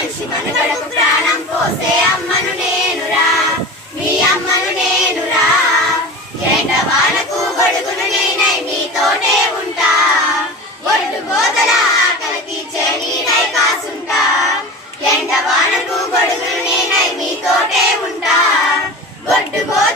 మనిషి మనుగడకు ప్రాణం పోసే అమ్మను నేనురా మీ అమ్మను నేనురా ఎండ వానకు గొడుగును నేనై మీతోనే ఉంటా ఒడ్డు గోదల ఆకలి తీర్చే నేనై కాసుంటా ఎండ వానకు గొడుగును నేనై మీతోటే ఉంటా. ఒడ్డు బోధ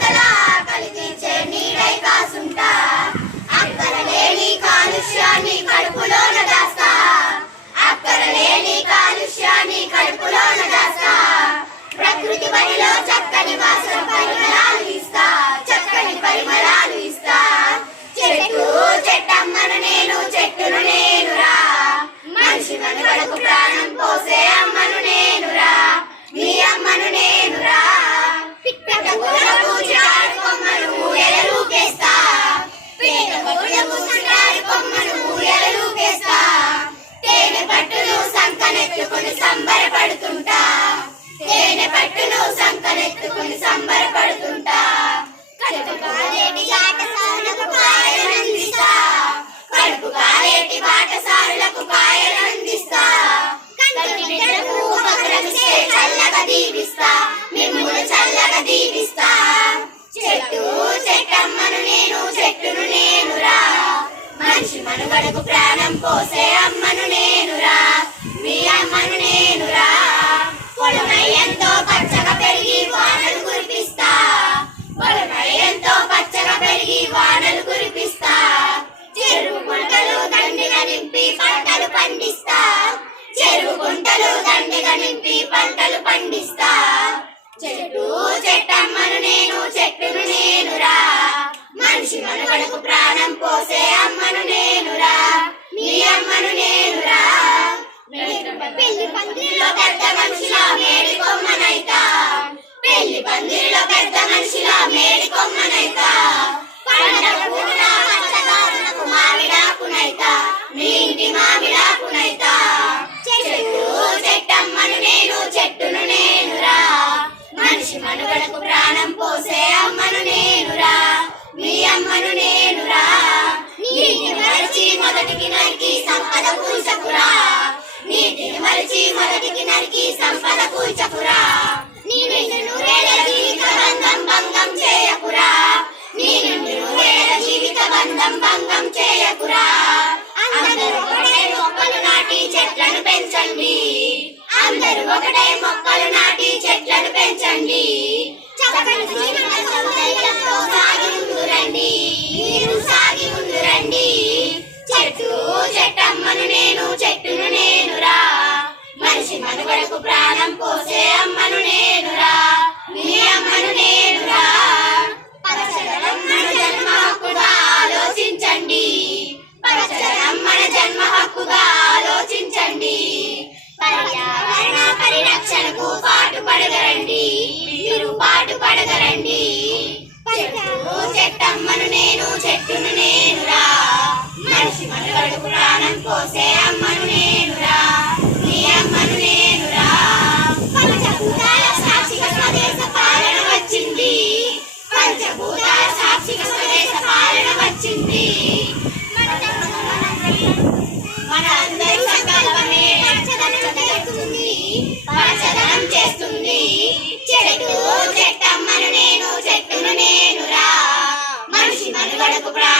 పట్టును సంకనెత్తుకుని సంబరపడుతుంటా. కడుపు కాలేటి కడుపు కాలేటి బాటసారులకు కంటి ఉపక్రమిస్తే చల్లగా దీవిస్తా. మిమ్ములు చల్లగా దీవిస్తా. చెట్టు చెట్టమ్మను నేను చెట్టును నేనురా మనిషి మనుగడకు ప్రాణం పోసే అమ్మను నేను నేనురా పెళ్ళి పందిరిలో పెద్ద మనిషిలా మేడి కొమ్మనైతా. పెళ్ళి పందిరిలో పెద్ద మనిషిలా మేడి కొమ్మనైతా. పూట పచ్చదారులకు మామిడాకునైతా మీ ఇంటి మామిడాకునైతా. చెట్టు చెట్టమ్మను నేను చెట్టును నేనురా. మనిషి మనుగడకు ప్రాణం పోసే అమ్మను నేనురా. మీ అమ్మను నేను మొదటికి నరికి సంపద కూల్చకురా. నీ నిండు నూరేళ్ళ జీవిత బంధం భంగం చేయకురా. నీ నిండు నూరేళ్ళ జీవిత బంధం భంగం చేయకురా. అందరూ ఒకటే మొక్కలు నాటి చెట్లను పెంచండి. అందరూ ఒకటే మొక్కలు నాటి చెట్లను పడగరండి. మీరు పాటు పడగరండి. చెట్టు చెట్టమ్మను నేను చెట్టును నేనురా మనిషి మనుగడకు ప్రాణం పోసే చెట్టమ్మను నేను